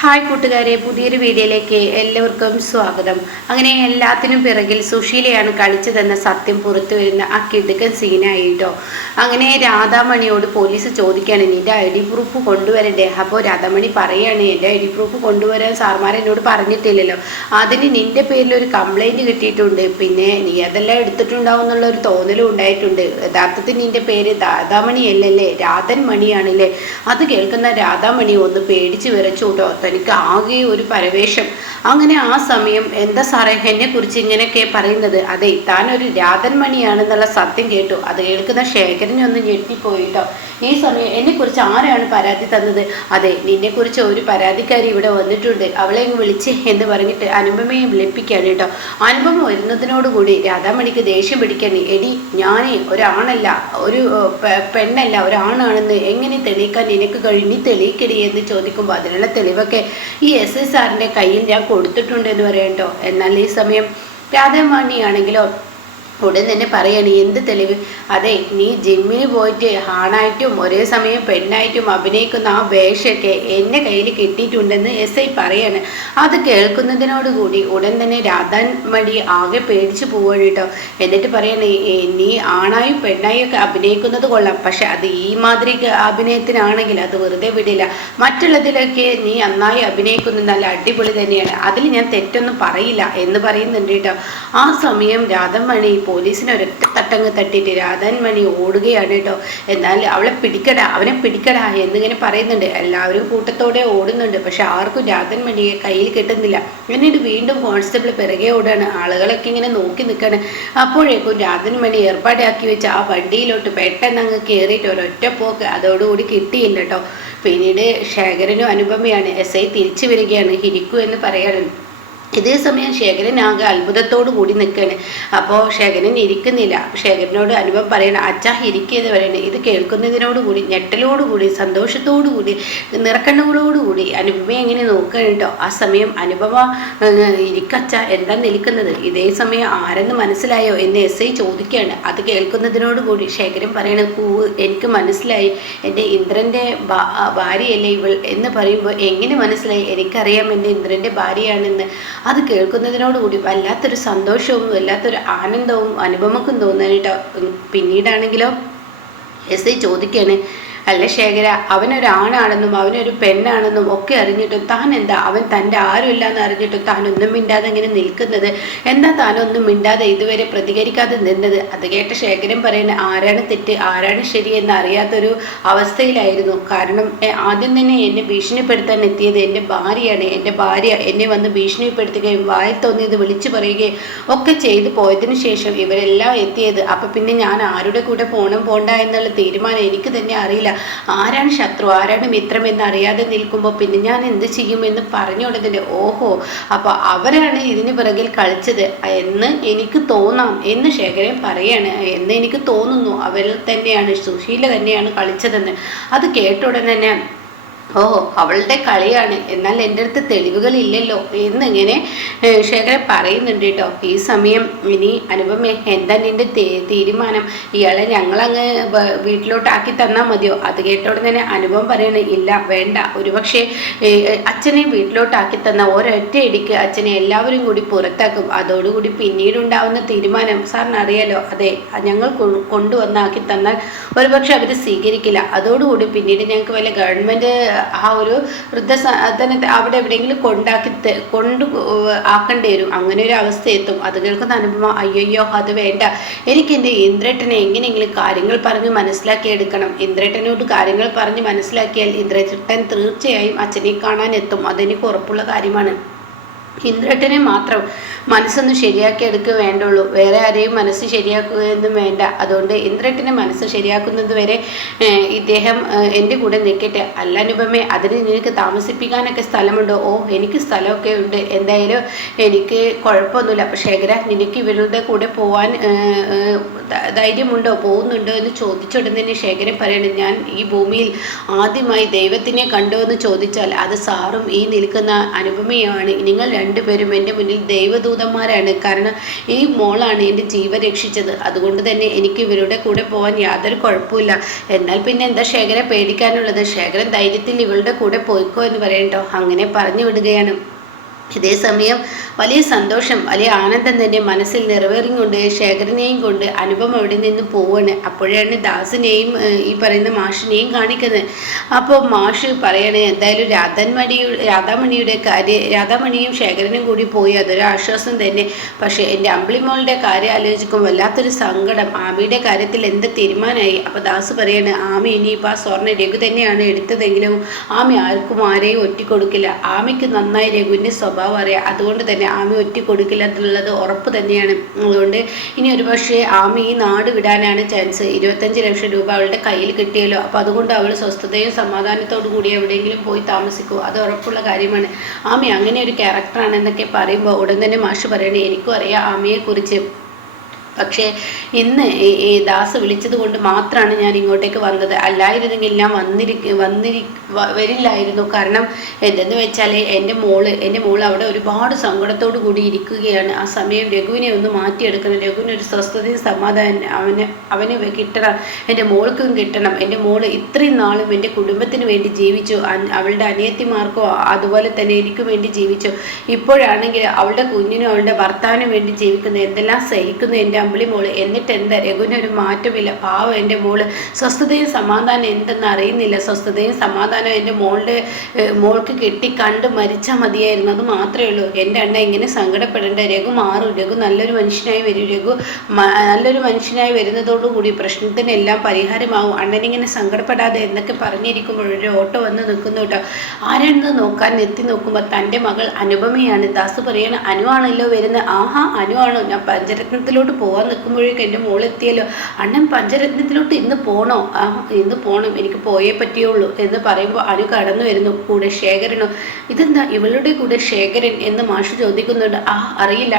Hi കൂട്ടുകാരെ, പുതിയൊരു വീഡിയോയിലേക്ക് എല്ലാവർക്കും സ്വാഗതം. അങ്ങനെ എല്ലാത്തിനും പിറകിൽ സുശീലയാണ് കളിച്ചതെന്ന സത്യം പുറത്തു വരുന്ന ആ കിടുക്കൻ സീനായിട്ടോ. അങ്ങനെ രാധാമണിയോട് പോലീസ് ചോദിക്കുകയാണ്, നിന്റെ ID പ്രൂഫ് കൊണ്ടുവരണ്ടേ? അപ്പോൾ രാധാമണി പറയാണ്, എൻ്റെ ID പ്രൂഫ് കൊണ്ടുവരാൻ സാർമാർ എന്നോട് പറഞ്ഞിട്ടില്ലല്ലോ, അതിന് നിന്റെ പേരിൽ ഒരു കംപ്ലൈൻറ്റ് കിട്ടിയിട്ടുണ്ട്, പിന്നെ നീ അതെല്ലാം എടുത്തിട്ടുണ്ടാവും എന്നുള്ള ഒരു തോന്നലും ഉണ്ടായിട്ടുണ്ട്. യഥാർത്ഥത്തിൽ നിന്റെ പേര് രാധാമണി അല്ലല്ലേ, രാധൻ മണിയാണല്ലേ. അത് കേൾക്കുന്ന രാധാമണി ഒന്ന് പേടിച്ച് വിറച്ചു കേട്ടോ. തനിക്ക് ആകെ ഒരു പരവേശം. അങ്ങനെ ആ സമയം, എന്താ സാറേ എന്നെ കുറിച്ച് ഇങ്ങനെയൊക്കെ പറയുന്നത്? അതെ, താനൊരു രാധൻ മണിയാണെന്നുള്ള സത്യം കേട്ടു. അത് കേൾക്കുന്ന ശേഖരനെ ഒന്ന് ഞെട്ടിപ്പോയിട്ടോ. ഈ സമയം എന്നെക്കുറിച്ച് ആരാണ് പരാതി തന്നത്? അതെ, നിന്നെക്കുറിച്ച് ഒരു പരാതിക്കാരി ഇവിടെ വന്നിട്ടുണ്ട്, അവളെ വിളിച്ച് എന്ന് പറഞ്ഞിട്ട് അനുപമയെ വിളിപ്പിക്കുകയാണ് കേട്ടോ. അനുപമ വരുന്നതിനോടുകൂടി രാധാമണിക്ക് ദേഷ്യം പിടിക്കാണ്. എടി, ഞാനേ ഒരാണല്ല, ഒരു പെണ്ണല്ല, ഒരാണാണെന്ന് എങ്ങനെ തെളിയിക്കാൻ നിനക്ക് കഴിഞ്ഞ് തെളിയിക്കടി എന്ന് ചോദിക്കുമ്പോൾ അതിനുള്ള തെളിവൊക്കെ ഈ SI സാറിൻ്റെ കയ്യിൽ ഞാൻ കൊടുത്തിട്ടുണ്ട് എന്ന് പറയട്ടോ. എന്നാൽ ഈ സമയം രാധാമണിയാണെങ്കിലോ ഉടൻ തന്നെ പറയാണ്, എന്ത് തെളിവ്? അതെ, നീ ജിമ്മിന് പോയിട്ട് ആണായിട്ടും ഒരേ സമയം പെണ്ണായിട്ടും അഭിനയിക്കുന്ന ആ വേഷമൊക്കെ എൻ്റെ കയ്യിൽ കിട്ടിയിട്ടുണ്ടെന്ന് SI പറയാണ്. അത് കേൾക്കുന്നതിനോടുകൂടി ഉടൻ തന്നെ രാധാമണി ആകെ പേടിച്ചു പോവാണ് കേട്ടോ. എന്നിട്ട് പറയാണ്, നീ ആണായും പെണ്ണായും ഒക്കെ അഭിനയിക്കുന്നത് കൊള്ളാം, പക്ഷെ അത് ഈ മാതിരി അഭിനയത്തിനാണെങ്കിൽ അത് വെറുതെ വിടില്ല. മറ്റുള്ളതിലൊക്കെ നീ നന്നായി അഭിനയിക്കുന്നത് നല്ല അടിപൊളി തന്നെയാണ്, അതിൽ ഞാൻ തെറ്റൊന്നും പറയില്ല എന്ന് പറയുന്നുണ്ട് കേട്ടോ. ആ സമയം രാധാമണി പോലീസിനെ ഒരൊറ്റ തട്ടങ്ങ് തട്ടിയിട്ട് രാധാമണി ഓടുകയാണ് കേട്ടോ. എന്നാൽ അവനെ പിടിക്കടാ എന്നിങ്ങനെ പറയുന്നുണ്ട്. എല്ലാവരും കൂട്ടത്തോടെ ഓടുന്നുണ്ട്, പക്ഷെ ആർക്കും രാധാമണിയെ കയ്യിൽ കിട്ടുന്നില്ല. എന്നിട്ട് വീണ്ടും കോൺസ്റ്റബിൾ പിറകെ ഓടാണ്. ആളുകളൊക്കെ ഇങ്ങനെ നോക്കി നിൽക്കുകയാണ്. അപ്പോഴേക്കും രാധാമണി ഏർപ്പാടാക്കി വെച്ച ആ വണ്ടിയിലോട്ട് പെട്ടെന്ന് അങ്ങ് കയറിയിട്ട് ഒരൊറ്റ പോക്ക് അതോടുകൂടി കിട്ടിയില്ല കേട്ടോ. പിന്നീട് ശേഖരനും അനുപമയാണ്. SI തിരിച്ചു വരികയാണ്, ഇരിക്കൂ എന്ന് പറയാണ്. ഇതേ സമയം ശേഖരൻ ആകെ അത്ഭുതത്തോടു കൂടി നിൽക്കുകയാണ്. അപ്പോൾ ശേഖരൻ ഇരിക്കുന്നില്ല. ശേഖരനോട് അനുപമ പറയണം, അച്ഛാ ഇരിക്കുകയെന്ന് പറയണേ. ഇത് കേൾക്കുന്നതിനോടുകൂടി ഞെട്ടലോടുകൂടി സന്തോഷത്തോടുകൂടി നിറക്കണ്ണുകളോടുകൂടി അനുപമയെ എങ്ങനെ നോക്കുകയാണ് കേട്ടോ. ആ സമയം അനുപമ, ഇരിക്കച്ച, എന്താ നിൽക്കുന്നത്? ഇതേ സമയം ആരെന്ന് മനസ്സിലായോ എന്ന് SI ചോദിക്കുകയാണ്. അത് കേൾക്കുന്നതിനോടുകൂടി ശേഖരൻ പറയണ, പൂവ് എനിക്ക് മനസ്സിലായി, എൻ്റെ ഇന്ദ്രൻ്റെ ഭാര്യയല്ലേ ഇവൾ എന്ന് പറയുമ്പോൾ, എങ്ങനെ മനസ്സിലായി? എനിക്കറിയാം എൻ്റെ ഇന്ദ്രൻ്റെ ഭാര്യയാണെന്ന്. അത് കേൾക്കുന്നതിനോടുകൂടി വല്ലാത്തൊരു സന്തോഷവും വല്ലാത്തൊരു ആനന്ദവും അനുപമക്കും തോന്നാനിട്ടോ. പിന്നീടാണെങ്കിലോ SI ചോദിക്കുകയാണ്, അല്ല ശേഖര, അവനൊരാണാണെന്നും അവനൊരു പെണ്ണാണെന്നും ഒക്കെ അറിഞ്ഞിട്ടും താൻ എന്താ അവൻ തൻ്റെ ആരുമില്ല എന്ന് അറിഞ്ഞിട്ടും താനൊന്നും മിണ്ടാതെ ഇങ്ങനെ നിൽക്കുന്നത്? എന്താ താനൊന്നും മിണ്ടാതെ ഇതുവരെ പ്രതികരിക്കാതെ നിന്നത്? അത് കേട്ട ശേഖരൻ പറയുന്നത്, ആരാണ് തെറ്റ് ആരാണ് ശരി എന്ന് അറിയാത്തൊരു അവസ്ഥയിലായിരുന്നു. കാരണം ആദ്യം തന്നെ എന്നെ ഭീഷണിപ്പെടുത്താൻ എത്തിയത് എൻ്റെ ഭാര്യയാണ്. എൻ്റെ ഭാര്യ എന്നെ വന്ന് ഭീഷണിപ്പെടുത്തുകയും വായിൽ തോന്നിയത് വിളിച്ചു പറയുകയും ഒക്കെ ചെയ്തു പോയതിനു ശേഷം ഇവരെല്ലാം എത്തിയത്. അപ്പം പിന്നെ ഞാൻ ആരുടെ കൂടെ പോണ്ട എന്നുള്ള തീരുമാനം എനിക്ക് തന്നെ അറിയില്ല. ആരാണ് ശത്രു ആരാണ് മിത്രം എന്നറിയാതെ നിൽക്കുമ്പോൾ പിന്നെ ഞാൻ എന്ത് ചെയ്യുമെന്ന് പറഞ്ഞു കൊടുത്തിട്ട്, ഓഹോ, അപ്പോൾ അവരാണ് ഇതിന് പിറകിൽ കളിച്ചത് എന്ന് എനിക്ക് തോന്നാം എന്ന് ശേഖരൻ പറയാണ്. എന്ന് എനിക്ക് തോന്നുന്നു അവർ തന്നെയാണ്, സുശീല തന്നെയാണ് കളിച്ചതെന്ന്. അത് കേട്ട ഉടൻ തന്നെ, ഓ, അവളുടെ കളിയാണ്, എന്നാൽ എൻ്റെ അടുത്ത് തെളിവുകളില്ലല്ലോ എന്നിങ്ങനെ ശേഖരൻ പറയുന്നുണ്ട് കേട്ടോ. ഈ സമയം ഇനി അനുപമ, എന്താ നിൻ്റെ തീരുമാനം? ഇയാളെ ഞങ്ങളങ്ങ് വീട്ടിലോട്ടാക്കി തന്നാൽ മതിയോ? അത് കേട്ടോടെ തന്നെ അനുപമ പറയണേ, ഇല്ല വേണ്ട, ഒരുപക്ഷെ അച്ഛനെ വീട്ടിലോട്ടാക്കി തന്ന ഒരൊറ്റ ഇടിക്ക് അച്ഛനെ എല്ലാവരും കൂടി പുറത്താക്കും. അതോടുകൂടി പിന്നീടുണ്ടാവുന്ന തീരുമാനം സാറിന് അറിയാലോ. അതെ, ഞങ്ങൾ കൊണ്ടുവന്നാക്കി തന്നാൽ ഒരുപക്ഷെ അവർ സ്വീകരിക്കില്ല. അതോടുകൂടി പിന്നീട് ഞങ്ങൾക്ക് വല്ല ഗവൺമെൻറ് ആ ഒരു വൃദ്ധസദനത്തെ അവിടെ എവിടെയെങ്കിലും ആക്കേണ്ടി വരും. അങ്ങനെ ഒരു അവസ്ഥ എത്തും. അത് കേൾക്കുന്ന അനുപമ, അയ്യോ അത് വേണ്ട, എനിക്ക് എൻ്റെ ഇന്ദ്രേട്ടനെ എങ്ങനെയെങ്കിലും കാര്യങ്ങൾ പറഞ്ഞ് മനസ്സിലാക്കിയെടുക്കണം. ഇന്ദ്രേട്ടനോട് കാര്യങ്ങൾ പറഞ്ഞ് മനസ്സിലാക്കിയാൽ ഇന്ദ്രേട്ടൻ തീർച്ചയായും അച്ഛനെ കാണാൻ എത്തും. അതെനിക്ക് ഉറപ്പുള്ള കാര്യമാണ്. ഇന്ദ്രേട്ടനെ മാത്രം മനസ്സൊന്ന് ശരിയാക്കി എടുക്കുക വേണ്ടുള്ളൂ, വേറെ ആരെയും മനസ്സ് ശരിയാക്കുകയൊന്നും വേണ്ട. അതുകൊണ്ട് ഇന്ദ്രേട്ടനെ മനസ്സ് ശരിയാക്കുന്നത് വരെ ഇദ്ദേഹം എൻ്റെ കൂടെ നിൽക്കട്ടെ. അല്ല അനുപമേ, അതിന് നിനക്ക് താമസിപ്പിക്കാനൊക്കെ സ്ഥലമുണ്ടോ? ഓ, എനിക്ക് സ്ഥലമൊക്കെ ഉണ്ട്, എന്തായാലും എനിക്ക് കുഴപ്പമൊന്നുമില്ല. അപ്പോൾ ശേഖര, നിനക്ക് ഇവരുടെ കൂടെ പോവാൻ ധൈര്യമുണ്ടോ, പോകുന്നുണ്ടോ എന്ന് ചോദിച്ചുടനെ ശേഖരൻ പറയണം, ഞാൻ ഈ ഭൂമിയിൽ ആദ്യമായി ദൈവത്തിനെ കണ്ടോ എന്ന് ചോദിച്ചാൽ അത് സാറും ഈ നിൽക്കുന്ന അനുപമയാണ്. നിങ്ങൾ രണ്ടുപേരും എൻ്റെ മുന്നിൽ ദൈവദൂതന്മാരാണ്. കാരണം ഈ മോളാണ് എൻ്റെ ജീവൻ രക്ഷിച്ചത്. അതുകൊണ്ട് തന്നെ എനിക്ക് ഇവരുടെ കൂടെ പോകാൻ യാതൊരു കുഴപ്പമില്ല. എന്നാൽ പിന്നെ എന്താ ശേഖരെ പേടിക്കാനുള്ളത്? ശേഖരൻ ധൈര്യത്തിൽ ഇവളുടെ കൂടെ പോയിക്കോ എന്ന് പറയണ്ടോ. അങ്ങനെ പറഞ്ഞു വിടുകയാണ്. ഇതേ സമയം വലിയ സന്തോഷം, വലിയ ആനന്ദം തന്നെ മനസ്സിൽ നിറവേറിക്കൊണ്ട് ശേഖരനെയും കൊണ്ട് അനുപമ അവിടെ നിന്ന് പോവാണ്. അപ്പോഴാണ് ദാസിനെയും ഈ പറയുന്ന മാഷിനെയും കാണിക്കുന്നത്. അപ്പോൾ മാഷ് പറയണേ, എന്തായാലും രാധാമണിയും ശേഖരനും കൂടി പോയി, അതൊരു ആശ്വാസം തന്നെ. പക്ഷേ എൻ്റെ അമ്പിളിമോളുടെ കാര്യം ആലോചിക്കും വല്ലാത്തൊരു സങ്കടം. ആമിയുടെ കാര്യത്തിൽ എന്ത് തീരുമാനമായി? അപ്പോൾ ദാസ് പറയാണ്, ആമി ഇനിയിപ്പോൾ ആ സ്വർണ്ണ രഘു തന്നെയാണ് എടുത്തതെങ്കിലും ആമി ആരെയും ഒറ്റിക്കൊടുക്കില്ല. ആമിക്ക് നന്നായി രഘുവിൻ്റെ സ്വഭാവം അറിയാം. അതുകൊണ്ട് തന്നെ ആമി ഒറ്റിക്കൊടുക്കില്ല എന്നുള്ളത് ഉറപ്പ് തന്നെയാണ്. അതുകൊണ്ട് ഇനി ഒരു പക്ഷേ ആമി ഈ നാട് വിടാനാണ് ചാൻസ്. 25 ലക്ഷം രൂപ അവളുടെ കയ്യിൽ കിട്ടിയല്ലോ. അപ്പോൾ അതുകൊണ്ട് അവൾ സ്വസ്ഥതയും സമാധാനത്തോടു കൂടി എവിടെയെങ്കിലും പോയി താമസിക്കും. അത് ഉറപ്പുള്ള കാര്യമാണ്. ആമി അങ്ങനെ ഒരു ക്യാരക്ടറാണെന്നൊക്കെ പറയുമ്പോൾ ഉടൻ തന്നെ മാഷ് പറയണേ, എനിക്കും അറിയാം ആമിയെക്കുറിച്ച്. പക്ഷേ ഇന്ന് ഈ ദാസ് വിളിച്ചത് കൊണ്ട് മാത്രമാണ് ഞാൻ ഇങ്ങോട്ടേക്ക് വന്നത്. അല്ലായിരുന്നെങ്കിൽ ഞാൻ വരില്ലായിരുന്നു. കാരണം എന്തെന്ന് വെച്ചാൽ എൻ്റെ മോള് അവിടെ ഒരുപാട് സങ്കടത്തോടു കൂടി ഇരിക്കുകയാണ്. ആ സമയം രഘുവിനെ ഒന്ന് മാറ്റിയെടുക്കണം. രഘുവിന് ഒരു സ്വസ്ഥതയും സമാധാനം അവന് കിട്ടണം. എൻ്റെ മോൾക്കും കിട്ടണം. എൻ്റെ മോള് ഇത്രയും നാളും എൻ്റെ കുടുംബത്തിന് വേണ്ടി ജീവിച്ചു. അവളുടെ അനിയത്തിമാർക്കോ അതുപോലെ തന്നെ എനിക്കും വേണ്ടി ജീവിച്ചു. ഇപ്പോഴാണെങ്കിൽ അവളുടെ കുഞ്ഞിനും അവളുടെ ഭർത്താവിനും വേണ്ടി ജീവിക്കുന്നു. എന്തെല്ലാം സഹിക്കുന്നു എൻ്റെ അമ്പിളി മോള്. എന്നിട്ട് എന്താ രഘുവിനൊരു മാറ്റമില്ല. പാവം എൻ്റെ മോള്. സ്വസ്ഥതയും സമാധാനം എന്തെന്ന് അറിയുന്നില്ല. സ്വസ്ഥതയും സമാധാനം എൻ്റെ മോൾക്ക് കിട്ടി കണ്ട് മരിച്ചാൽ മതിയായിരുന്നു. അത് മാത്രമേ ഉള്ളൂ. എൻ്റെ അണ്ണ ഇങ്ങനെ സങ്കടപ്പെടേണ്ട. രഘു മാറും. രഘു നല്ലൊരു മനുഷ്യനായി വരും. രഘു നല്ലൊരു മനുഷ്യനായി വരുന്നതോടുകൂടി പ്രശ്നത്തിനെല്ലാം പരിഹാരമാവും. അണ്ണനിങ്ങനെ സങ്കടപ്പെടാതെ എന്നൊക്കെ പറഞ്ഞിരിക്കുമ്പോൾ ഒരു ഓട്ടോ വന്ന് നിൽക്കുന്നു കേട്ടോ. ആരാണെന്ന് നോക്കാൻ എത്തി നോക്കുമ്പോൾ തൻ്റെ മകൾ അനുപമയാണ്. ദാസ് പറയാണ്, അനുവാണല്ലോ വരുന്നത്. ആഹാ, അനുവാണോ? ഞാൻ പഞ്ചരത്നത്തിലോട്ട് പോകാൻ നിൽക്കുമ്പോഴേക്കും എൻ്റെ മോളെത്തിയല്ലോ. അണ്ണൻ പഞ്ചരത്നത്തിലോട്ട് ഇന്ന് പോണോ? ഇന്ന് പോകണം, എനിക്ക് പോയേ പറ്റിയുള്ളൂ എന്ന് പറയുമ്പോൾ അനു കടന്നു വരുന്നു. കൂടെ ശേഖരനോ? ഇതെന്താ ഇവളുടെ കൂടെ ശേഖരൻ എന്ന് മാഷ് ചോദിക്കുന്നുണ്ട്. അറിയില്ല.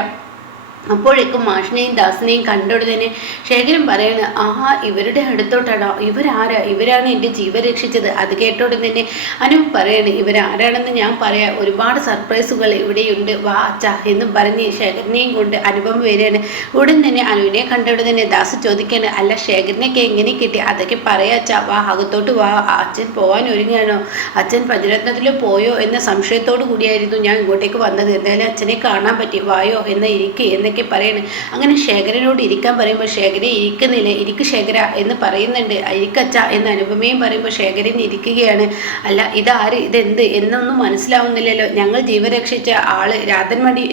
അപ്പോഴേക്കും മാഷിനെയും ദാസിനെയും കണ്ടോടെ തന്നെ ശേഖരൻ പറയാണ്, ആഹാ, ഇവരുടെ അടുത്തോട്ടാണോ? ഇവരാരാ? ഇവരാണ് എൻ്റെ ജീവൻ രക്ഷിച്ചത്. അത് കേട്ടോടെ തന്നെ അനു പറയാണ്, ഇവരാരാണെന്ന് ഞാൻ പറയാം. ഒരുപാട് സർപ്രൈസുകൾ ഇവിടെയുണ്ട്, വാ അച്ഛാ എന്നും പറഞ്ഞ് ശേഖരനെയും കൊണ്ട് അനുപമ വരികയാണ്. ഉടൻ തന്നെ അനുവിനെ കണ്ടോടെ തന്നെ ദാസ് ചോദിക്കാണ്, അല്ല ശേഖരനൊക്കെ എങ്ങനെ കിട്ടി? അതൊക്കെ പറയാ അച്ഛാ, വാ അകത്തോട്ട് വാ. അച്ഛൻ പോകാൻ ഒരുങ്ങാണോ? അച്ഛൻ പഞ്ചരത്നത്തിൽ പോയോ എന്ന സംശയത്തോടു കൂടിയായിരുന്നു ഞാൻ ഇങ്ങോട്ടേക്ക് വന്നത്. എന്തായാലും അച്ഛനെ കാണാൻ പറ്റി, വായോ എന്ന് എന്നൊക്കെ പറയുന്നത്. അങ്ങനെ ശേഖരനോട് ഇരിക്കാൻ പറയുമ്പോൾ ശേഖരൻ ഇരിക്കുന്നില്ല. ഇരിക്ക് ശേഖര എന്ന് പറയുന്നുണ്ട്. ഇരിക്കച്ച എന്ന് അനുപമയും പറയുമ്പോൾ ശേഖരൻ ഇരിക്കുകയാണ്. അല്ല ഇതാര്, ഇതെന്ത് എന്നൊന്നും മനസ്സിലാവുന്നില്ലല്ലോ. ഞങ്ങൾ ജീവരക്ഷിച്ച ആള്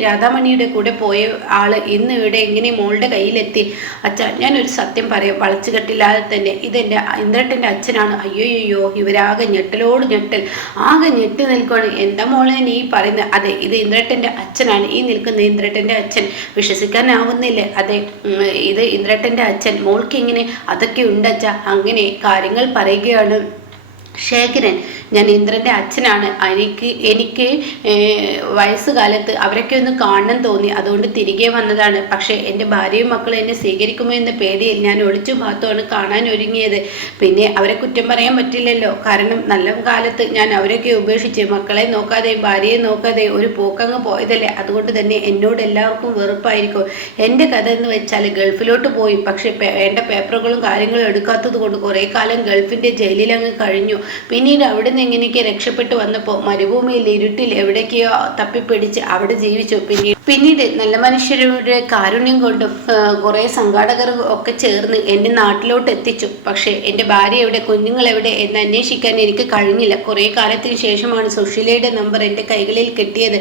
രാധാമണിയുടെ കൂടെ പോയ ആള് ഇന്ന് ഇവിടെ എങ്ങനെ മോളുടെ കയ്യിലെത്തി? അച്ഛ, ഞാനൊരു സത്യം പറയാം, വളച്ചു കെട്ടില്ലാതെ തന്നെ. ഇതെൻ്റെ ഇന്ദ്രട്ടൻ്റെ അച്ഛനാണ്. അയ്യോയ്യോ, ഇവരാകെ ഞെട്ടലോട് ഞെട്ടൽ, ആകെ ഞെട്ടി നിൽക്കുകയാണ്. എന്താ മോളെ നീ പറയുന്നത്? അതെ, ഇത് ഇന്ദ്രട്ടൻ്റെ അച്ഛനാണ്. ഈ നിൽക്കുന്ന ഇന്ദ്രട്ടൻ്റെ അച്ഛൻ. വിശ്വസിക്കാനാവുന്നില്ലേ? അതെ, ഇത് ഇന്ദ്രട്ടൻ്റെ അച്ഛൻ. മോൾക്ക് ഇങ്ങനെ അതൊക്കെ ഉണ്ടച്ച. അങ്ങനെ കാര്യങ്ങൾ പറയുകയാണ് ശേഖരൻ. ഞാൻ ഇന്ദ്രൻ്റെ അച്ഛനാണ്. എനിക്ക് വയസ്സുകാലത്ത് അവരൊക്കെ ഒന്ന് കാണണം തോന്നി, അതുകൊണ്ട് തിരികെ വന്നതാണ്. പക്ഷേ എൻ്റെ ഭാര്യയും മക്കളും എന്നെ സ്വീകരിക്കുമോ എന്ന പേടിയിൽ ഞാൻ ഒളിച്ചു ഭാഗത്താണ് കാണാൻ ഒരുങ്ങിയത്. പിന്നെ അവരെ കുറ്റം പറയാൻ പറ്റില്ലല്ലോ. കാരണം നല്ല കാലത്ത് ഞാൻ അവരൊക്കെ ഉപേക്ഷിച്ച് മക്കളെ നോക്കാതെ ഭാര്യയെ നോക്കാതെ ഒരു പോക്കങ്ങ് പോയതല്ലേ. അതുകൊണ്ട് തന്നെ എന്നോട് എല്ലാവർക്കും വെറുപ്പായിരിക്കും. എൻ്റെ കഥ എന്ന് വെച്ചാൽ ഗൾഫിലോട്ട് പോയി, പക്ഷെ വേണ്ട പേപ്പറുകളും കാര്യങ്ങളും എടുക്കാത്തത് കൊണ്ട് കുറേ കാലം ഗൾഫിൻ്റെ ജയിലിലങ്ങ് കഴിഞ്ഞു. പിന്നീട് അവിടെ നിന്ന് എങ്ങനെയൊക്കെ രക്ഷപ്പെട്ടു വന്നപ്പോൾ മരുഭൂമിയിൽ ഇരുട്ടിൽ എവിടേക്കോ തപ്പിപ്പിടിച്ച് അവിടെ ജീവിച്ചു. പിന്നീട് നല്ല മനുഷ്യരുടെ കാരുണ്യം കൊണ്ടും കുറേ സംഘാടകർ ഒക്കെ ചേർന്ന് എന്നെ നാട്ടിലോട്ട് എത്തിച്ചു. പക്ഷേ എൻ്റെ ഭാര്യ എവിടെ, കുഞ്ഞുങ്ങൾ എവിടെ എന്ന് അന്വേഷിക്കാൻ എനിക്ക് കഴിഞ്ഞില്ല. കുറേ കാലത്തിന് ശേഷമാണ് സുശീലയുടെ നമ്പർ എൻ്റെ കൈകളിൽ കിട്ടിയത്.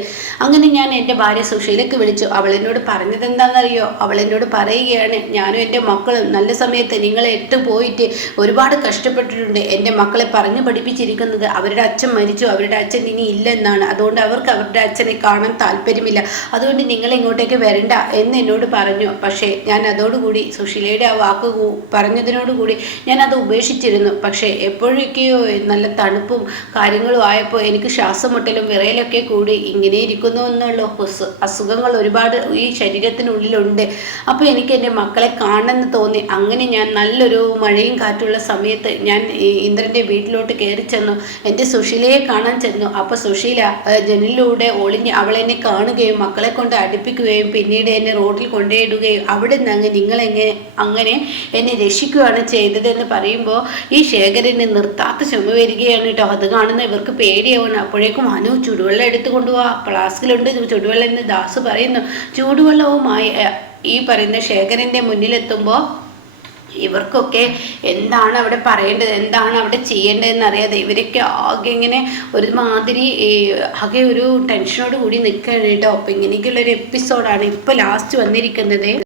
അങ്ങനെ ഞാൻ എൻ്റെ ഭാര്യ സുശീലയ്ക്ക് വിളിച്ചു. അവളെന്നോട് പറഞ്ഞത് എന്താണെന്നറിയോ? അവളെന്നോട് പറയുകയാണ്, ഞാനും എൻ്റെ മക്കളും നല്ല സമയത്ത് നിങ്ങളെ പോയിട്ട് ഒരുപാട് കഷ്ടപ്പെട്ടിട്ടുണ്ട്. എൻ്റെ മക്കളെ പറഞ്ഞു പഠിപ്പിച്ചിരിക്കുന്നത് അവരുടെ അച്ഛൻ മരിച്ചു, അവരുടെ അച്ഛൻ ഇനി ഇല്ലെന്നാണ്. അതുകൊണ്ട് അവർക്ക് അവരുടെ അച്ഛനെ കാണാൻ താല്പര്യമില്ല. അതുകൊണ്ട് നിങ്ങൾ ഇങ്ങോട്ടേക്ക് വരണ്ട എന്ന് എന്നോട് പറഞ്ഞു. പക്ഷേ ഞാൻ അതോടുകൂടി സുശീലയുടെ ആ വാക്ക് പറഞ്ഞതിനോടുകൂടി ഞാൻ അത് ഉപേക്ഷിച്ചിരുന്നു. പക്ഷേ എപ്പോഴൊക്കെയോ നല്ല തണുപ്പും കാര്യങ്ങളും ആയപ്പോൾ എനിക്ക് ശ്വാസം മുട്ടലും വിറയലൊക്കെ കൂടി ഇങ്ങനെ ഇരിക്കുന്നു എന്നുള്ള അസുഖങ്ങൾ ഒരുപാട് ഈ ശരീരത്തിനുള്ളിലുണ്ട്. അപ്പോൾ എനിക്ക് എൻ്റെ മക്കളെ കാണണമെന്ന് തോന്നി. അങ്ങനെ ഞാൻ നല്ലൊരു മഴയും കാറ്റുള്ള സമയത്ത് ഞാൻ ഇന്ദ്രൻ്റെ വീട്ടിലോട്ട് റൂമിലോട്ട് കയറി ചെന്നു. എൻ്റെ സുശീലയെ കാണാൻ ചെന്നു. അപ്പോൾ സുശീല ജനലിലൂടെ ഒളിഞ്ഞ് അവളെന്നെ കാണുകയും മക്കളെ കൊണ്ട് അടുപ്പിക്കുകയും പിന്നീട് എന്നെ റോഡിൽ കൊണ്ടുപോയിടുകയും അവിടെ നിന്ന് അങ്ങനെ എന്നെ രക്ഷിക്കുകയാണ് ചെയ്തതെന്ന് പറയുമ്പോൾ ഈ ശേഖരന് നിർത്താത്ത ചുമ വരികയാണ് കേട്ടോ. അത് കാണുന്ന ഇവർക്ക് പേടിയാവണം. അപ്പോഴേക്കും അനു ചുടുവെള്ളം എടുത്തു കൊണ്ടുപോവാ, ഫ്ലാസ്കിലുണ്ട് ചുടുവെള്ളം എന്ന് ദാസ് പറയുന്നു. ചൂടുവെള്ളവുമായി ഈ പറയുന്ന ശേഖരൻ്റെ മുന്നിലെത്തുമ്പോൾ ഇവർക്കൊക്കെ എന്താണ് അവിടെ പറയേണ്ടത്, എന്താണ് അവിടെ ചെയ്യേണ്ടതെന്ന് അറിയാതെ ഇവരൊക്കെ ആകെ ഇങ്ങനെ ഒരുമാതിരി ആകെ ഒരു ടെൻഷനോട് കൂടി നിൽക്കുകയാണ് കേട്ടോ. അപ്പം ഇങ്ങനെയൊക്കെയുള്ളൊരു എപ്പിസോഡാണ് ഇപ്പോൾ ലാസ്റ്റ് വന്നിരിക്കുന്നത്.